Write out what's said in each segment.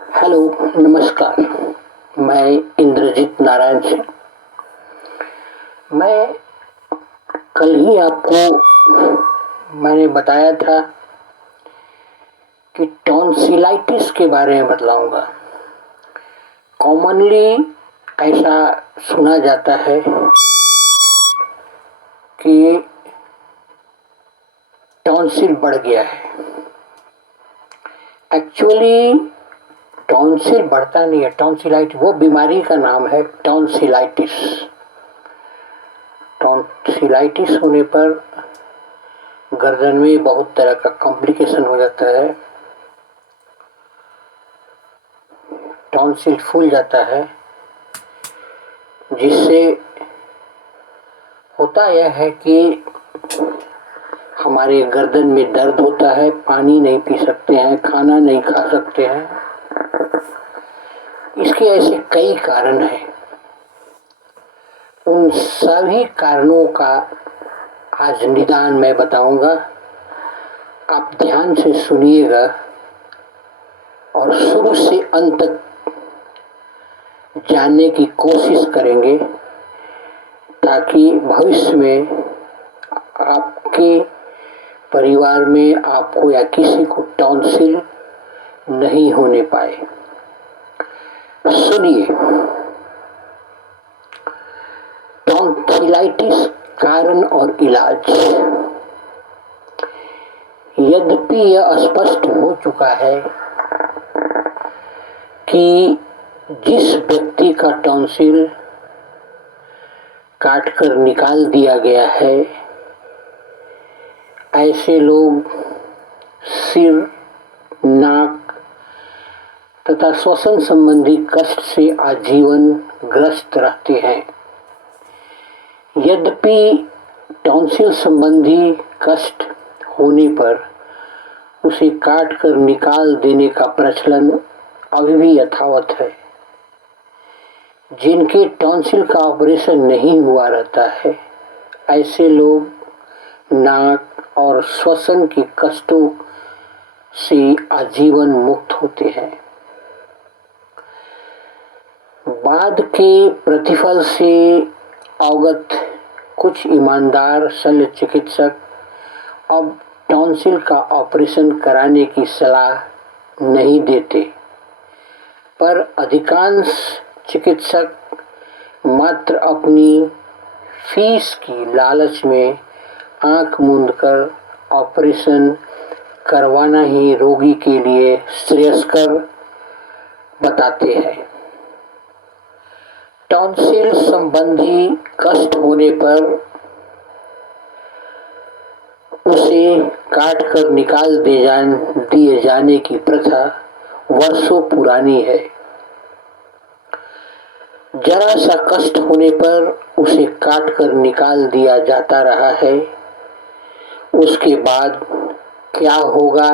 Hello, नमस्कार। मैं इंद्रजीत नारायण सिंह। मैं कल ही आपको मैंने बताया था कि टॉन्सिलाइटिस के बारे में बतलाऊंगा। कॉमनली ऐसा सुना जाता है कि टॉन्सिल बढ़ गया है। एक्चुअली टॉन्सिल बढ़ता नहीं है, टॉन्सिलाइटिस वो बीमारी का नाम है। टॉन्सिलाइटिस टॉन्सिलाइटिस होने पर गर्दन में बहुत तरह का कॉम्प्लिकेशन हो जाता है। टॉन्सिल फूल जाता है, जिससे होता यह है कि हमारे गर्दन में दर्द होता है, पानी नहीं पी सकते हैं, खाना नहीं खा सकते हैं। इसके ऐसे कई कारण हैं। उन सभी कारणों का आज निदान मैं बताऊंगा। आप ध्यान से सुनिएगा और शुरू से अंत तक जानने की कोशिश करेंगे, ताकि भविष्य में आपके परिवार में आपको या किसी को टॉन्सिल नहीं होने पाए। सुनिए, टॉन्सिलाइटिस कारण और इलाज। यद्यपि यह स्पष्ट हो चुका है कि जिस व्यक्ति का टॉन्सिल काटकर निकाल दिया गया है, ऐसे लोग सिर, नाक तथा श्वसन संबंधी कष्ट से आजीवन ग्रस्त रहते हैं। यद्यपि टॉन्सिल संबंधी कष्ट होने पर उसे काटकर निकाल देने का प्रचलन अभी भी यथावत है। जिनके टॉन्सिल का ऑपरेशन नहीं हुआ रहता है, ऐसे लोग नाक और श्वसन के कष्टों से आजीवन मुक्त होते हैं। बाद के प्रतिफल से अवगत कुछ ईमानदार शल्य चिकित्सक अब टॉन्सिल का ऑपरेशन कराने की सलाह नहीं देते, पर अधिकांश चिकित्सक मात्र अपनी फीस की लालच में आंख मूंदकर ऑपरेशन करवाना ही रोगी के लिए श्रेयस्कर बताते हैं। टॉन्सिल संबंधी कष्ट होने पर उसे काटकर निकाल दिए जाने की प्रथा वर्षों पुरानी है। जरा सा कष्ट होने पर उसे काटकर निकाल दिया जाता रहा है। उसके बाद क्या होगा,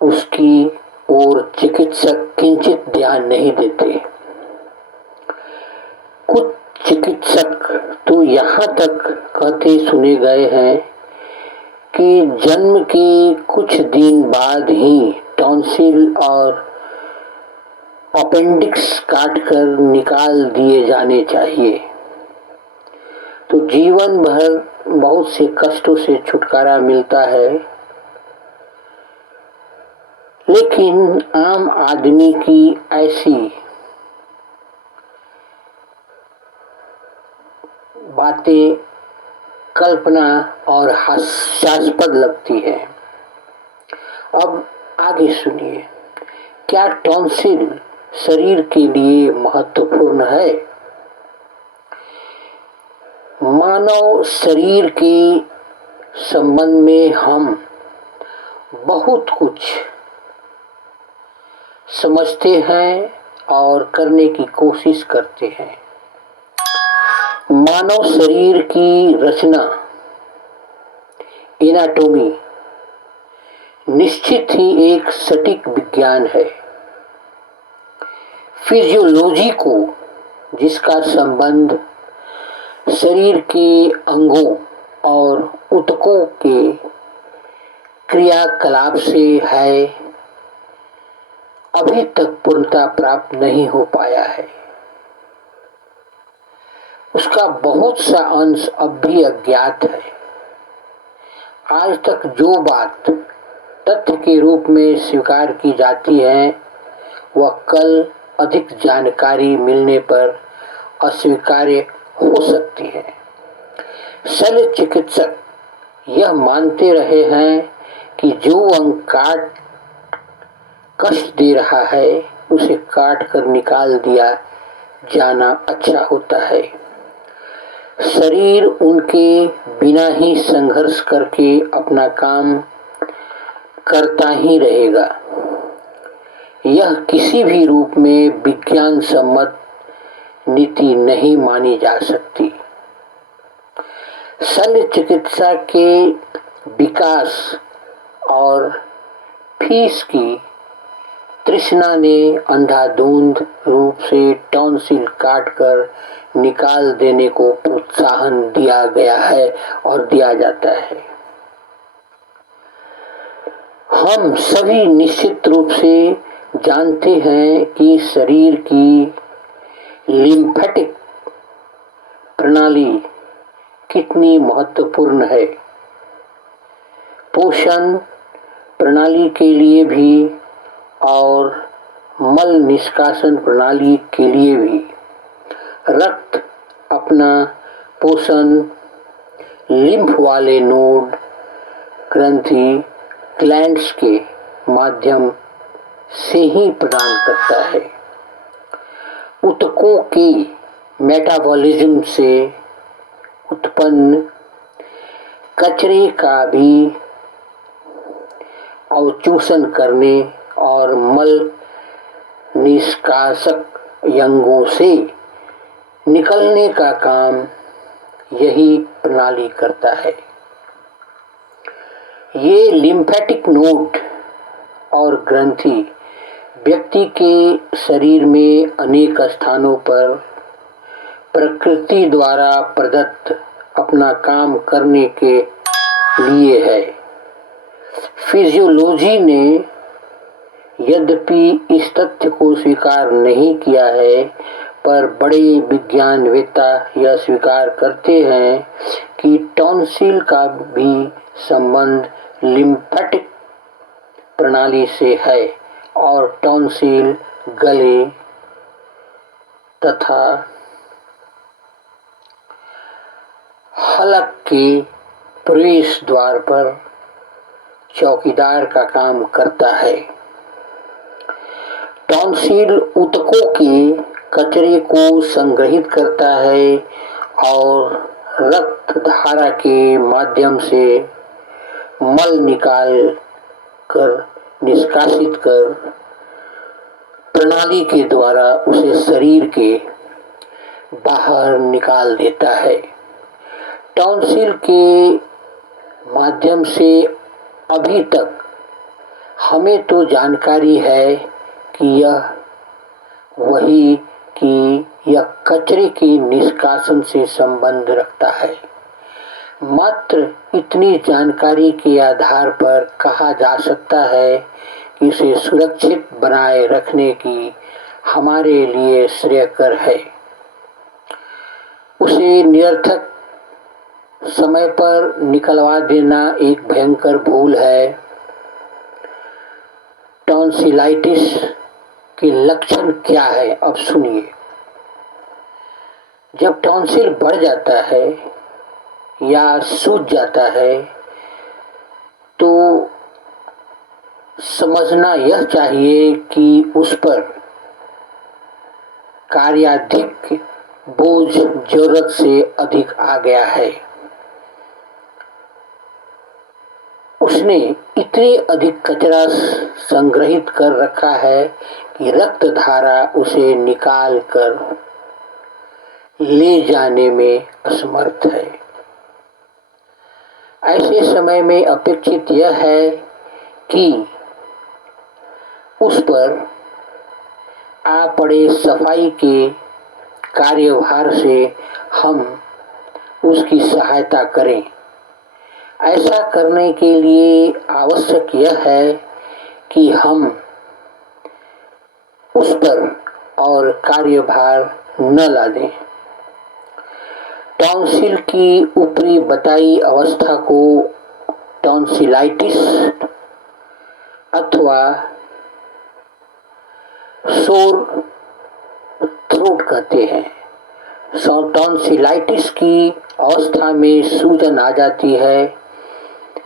उसकी ओर चिकित्सक किंचित ध्यान नहीं देते। कुछ चिकित्सक तो यहाँ तक कहते सुने गए हैं कि जन्म के कुछ दिन बाद ही टॉन्सिल और अपेंडिक्स काटकर निकाल दिए जाने चाहिए, तो जीवन भर बहुत से कष्टों से छुटकारा मिलता है। लेकिन आम आदमी की ऐसी बातें कल्पना और हास्यास्पद लगती है। अब आगे सुनिए, क्या टॉन्सिल शरीर के लिए महत्वपूर्ण है? मानव शरीर के संबंध में हम बहुत कुछ समझते हैं और करने की कोशिश करते हैं। मानव शरीर की रचना, एनाटॉमी निश्चित ही एक सटीक विज्ञान है। फिजियोलॉजी को, जिसका संबंध शरीर के अंगों और ऊतकों के क्रियाकलाप से है, अभी तक पूर्णता प्राप्त नहीं हो पाया है। उसका बहुत सा अंश अब भी अज्ञात है। आज तक जो बात तथ्य के रूप में स्वीकार की जाती है वह कल अधिक जानकारी मिलने पर अस्वीकार्य हो सकती है। शल्य चिकित्सक यह मानते रहे हैं कि जो अंग काट कष्ट दे रहा है उसे काट कर निकाल दिया जाना अच्छा होता है। शरीर उनके बिना ही संघर्ष करके अपना काम करता ही रहेगा। यह किसी भी रूप में विज्ञान सम्मत नीति नहीं मानी जा सकती। शल्य चिकित्सा के विकास और फीस की तृष्णा ने अंधाधुंध रूप से टॉन्सिल काटकर निकाल देने को प्रोत्साहन दिया गया है और दिया जाता है। हम सभी निश्चित रूप से जानते हैं कि शरीर की लिम्फेटिक प्रणाली कितनी महत्वपूर्ण है। पोषण प्रणाली के लिए भी और मल निष्कासन प्रणाली के लिए भी रक्त अपना पोषण लिम्फ वाले नोड ग्रंथि ग्लैंड्स के माध्यम से ही प्रदान करता है। ऊतकों के मेटाबॉलिज्म से उत्पन्न कचरे का भी अवचूषण करने और मल निष्कासक यंगों से निकलने का काम यही प्रणाली करता है। ये लिम्फेटिक नोड और ग्रंथि व्यक्ति के शरीर में अनेक स्थानों पर प्रकृति द्वारा प्रदत्त अपना काम करने के लिए है। फिजियोलॉजी ने यद्यपि इस तथ्य को स्वीकार नहीं किया है, पर बड़े विज्ञानवेत्ता यह स्वीकार करते हैं कि टॉन्सिल का भी संबंध लिम्फेटिक प्रणाली से है और टॉन्सिल गले तथा हलक के प्रवेश द्वार पर चौकीदार का काम करता है। टॉन्सिल ऊतकों के कचरे को संग्रहित करता है और रक्त धारा के माध्यम से मल निकाल कर निष्कासित कर प्रणाली के द्वारा उसे शरीर के बाहर निकाल देता है। टॉन्सिल के माध्यम से अभी तक हमें तो जानकारी है कि यह कचरे के निष्कासन से संबंध रखता है। मात्र इतनी जानकारी के आधार पर कहा जा सकता है कि इसे सुरक्षित बनाए रखने की हमारे लिए श्रेयस्कर है। उसे निरर्थक समय पर निकलवा देना एक भयंकर भूल है। टॉन्सिलाइटिस के लक्षण क्या है, अब सुनिए। जब टॉन्सिल बढ़ जाता है या सूज जाता है तो समझना यह चाहिए कि उस पर कार्याधिक बोझ जरूरत से अधिक आ गया है। उसने इतनी अधिक कचरा संग्रहित कर रखा है कि रक्त धारा उसे निकाल कर ले जाने में असमर्थ है। ऐसे समय में अपेक्षित यह है कि उस पर आ पड़े सफाई के कार्यभार से हम उसकी सहायता करें। ऐसा करने के लिए आवश्यक यह है कि हम उस पर और कार्यभार न ला दें। टॉन्सिल की ऊपरी बताई अवस्था को टॉन्सिलाइटिस अथवा सोर थ्रोट कहते हैं। टॉन्सिलाइटिस की अवस्था में सूजन आ जाती है,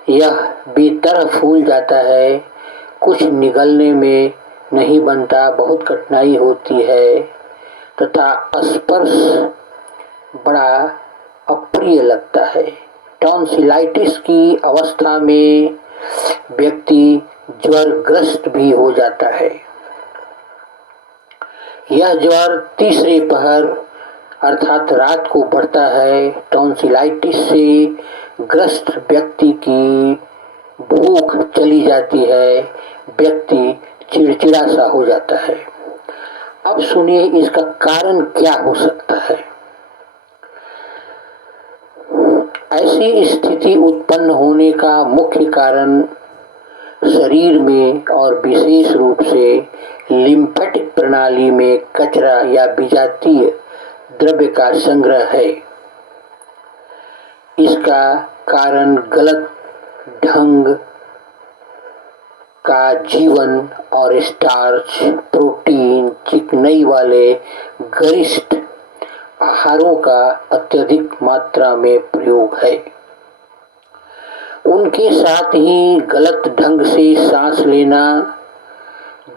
यह बेतरह फूल जाता है, कुछ निगलने में नहीं बनता, बहुत कठिनाई होती है तथा स्पर्श बड़ा अप्रिय लगता है। टॉन्सिलाइटिस की अवस्था में व्यक्ति ज्वरग्रस्त भी हो जाता है। यह ज्वर तीसरे पहर अर्थात रात को बढ़ता है। टॉन्सिलाइटिस से ग्रस्त व्यक्ति की भूख चली जाती है, व्यक्ति चिड़चिड़ा सा हो जाता है। अब सुनिए इसका कारण क्या हो सकता है। ऐसी स्थिति उत्पन्न होने का मुख्य कारण शरीर में और विशेष रूप से लिम्फेटिक प्रणाली में कचरा या विजातीय द्रव्य का संग्रह है। इसका कारण गलत ढंग का जीवन और स्टार्च, प्रोटीन, चिकनाई वाले गरिष्ठ आहारों का अत्यधिक मात्रा में प्रयोग है। उनके साथ ही गलत ढंग से सांस लेना,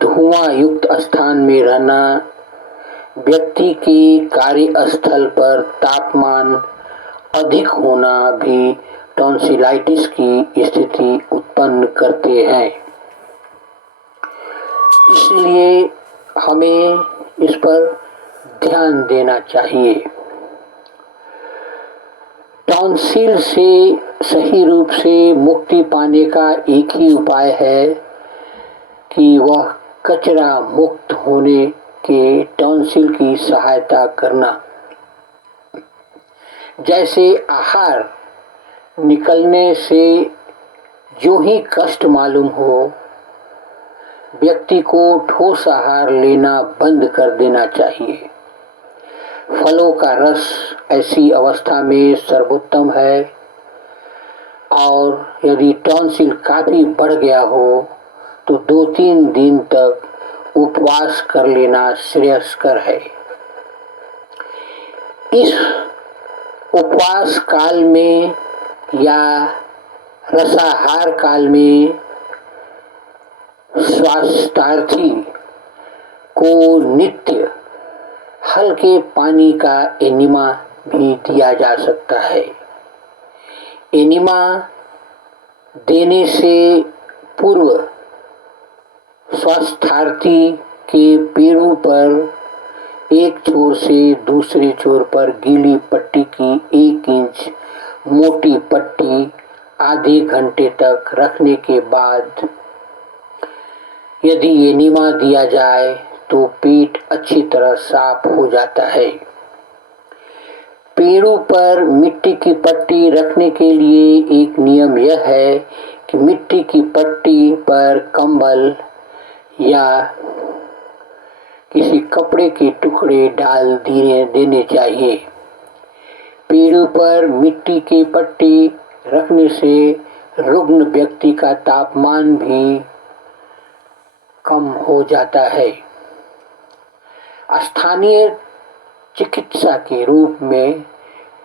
धुआं युक्त स्थान में रहना, व्यक्ति के कार्यस्थल पर तापमान अधिक होना भी टॉन्सिलाइटिस की स्थिति उत्पन्न करते हैं। इसलिए हमें इस पर ध्यान देना चाहिए। टॉन्सिल से सही रूप से मुक्ति पाने का एक ही उपाय है कि वह कचरा मुक्त होने के टॉन्सिल की सहायता करना। जैसे आहार निकलने से जो ही कष्ट मालूम हो, व्यक्ति को ठोस आहार लेना बंद कर देना चाहिए। फलों का रस ऐसी अवस्था में सर्वोत्तम है, और यदि टॉन्सिल काफी बढ़ गया हो तो 2-3 दिन तक उपवास कर लेना श्रेयस्कर है। इस उपवास काल में या रसाहार काल में स्वास्थ्यार्थी को नित्य हल्के पानी का एनिमा भी दिया जा सकता है। एनिमा देने से पूर्व स्वास्थ्यार्थी के पेड़ों पर एक छोर से दूसरे छोर पर गीली पट्टी की 1 इंच मोटी पट्टी आधे घंटे तक रखने के बाद यदि एनिमा दिया जाए तो पेट अच्छी तरह साफ हो जाता है। पेड़ों पर मिट्टी की पट्टी रखने के लिए एक नियम यह है कि मिट्टी की पट्टी पर कंबल या किसी कपड़े के टुकड़े डाल देने चाहिए। पेड़ों पर मिट्टी की पट्टी रखने से रुग्ण व्यक्ति का तापमान भी कम हो जाता है। स्थानीय चिकित्सा के रूप में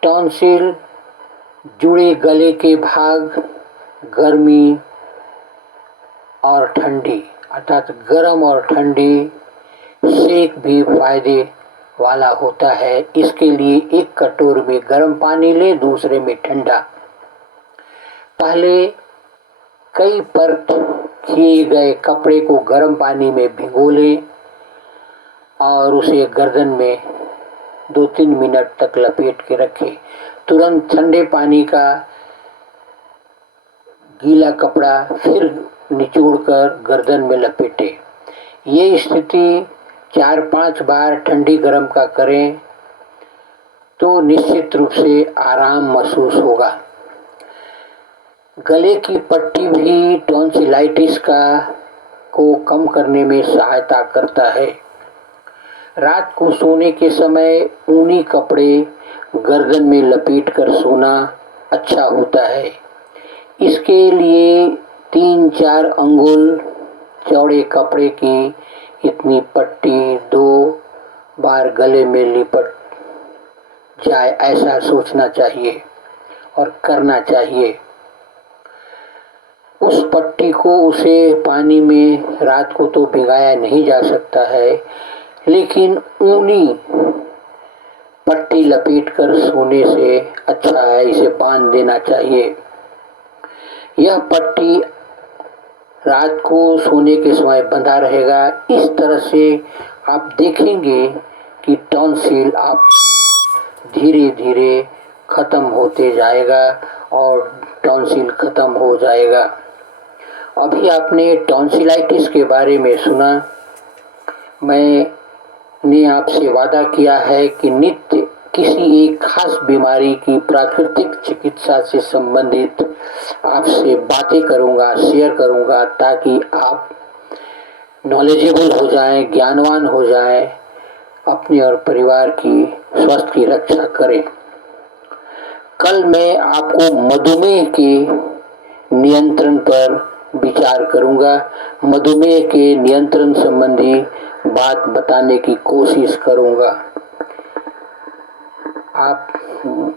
टॉन्सिल जुड़े गले के भाग गर्मी और ठंडी अर्थात गर्म और ठंडी सेक भी फायदे वाला होता है। इसके लिए एक कटोरे में गर्म पानी ले, दूसरे में ठंडा। पहले कई परत किए गए कपड़े को गर्म पानी में भिगो लें और उसे गर्दन में 2-3 मिनट तक लपेट के रखें। तुरंत ठंडे पानी का गीला कपड़ा फिर निचोड़कर गर्दन में लपेटें। ये स्थिति 4-5 बार ठंडी गर्म का करें तो निश्चित रूप से आराम महसूस होगा। गले की पट्टी भी टॉन्सिलाइटिस को कम करने में सहायता करता है। रात को सोने के समय ऊनी कपड़े गर्दन में लपेट कर सोना अच्छा होता है। इसके लिए 3-4 अंगुल चौड़े कपड़े की इतनी पट्टी 2 बार गले में लिपट जाए, ऐसा सोचना चाहिए और करना चाहिए। उस पट्टी को उसे पानी में रात को तो भिगाया नहीं जा सकता है, लेकिन ऊनी पट्टी लपेटकर सोने से अच्छा है, इसे बांध देना चाहिए। यह पट्टी रात को सोने के समय बंधा रहेगा। इस तरह से आप देखेंगे कि टॉन्सिल आप धीरे धीरे खत्म होते जाएगा और टॉन्सिल खत्म हो जाएगा। अभी आपने टॉन्सिलाइटिस के बारे में सुना। मैंने आपसे वादा किया है कि नित्य किसी एक खास बीमारी की प्राकृतिक चिकित्सा से संबंधित आपसे बातें करूंगा, शेयर करूंगा, ताकि आप नॉलेजेबल हो जाएं, ज्ञानवान हो जाएं, अपने और परिवार की स्वास्थ्य की रक्षा करें। कल मैं आपको मधुमेह के नियंत्रण पर विचार करूंगा। मधुमेह के नियंत्रण संबंधी बात बताने की कोशिश करूंगा। आप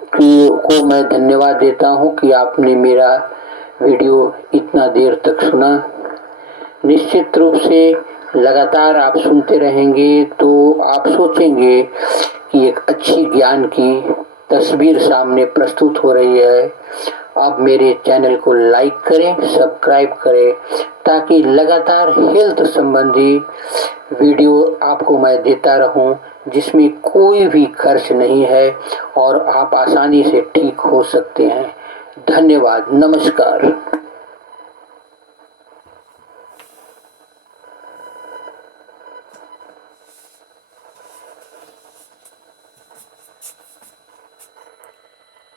को मैं धन्यवाद देता हूं कि आपने मेरा वीडियो इतना देर तक सुना। निश्चित रूप से लगातार आप सुनते रहेंगे तो आप सोचेंगे कि एक अच्छी ज्ञान की तस्वीर सामने प्रस्तुत हो रही है। आप मेरे चैनल को लाइक करें, सब्सक्राइब करें, ताकि लगातार हेल्थ संबंधी वीडियो आपको मैं देता रहूं, जिसमें कोई भी खर्च नहीं है और आप आसानी से ठीक हो सकते हैं। धन्यवाद, नमस्कार।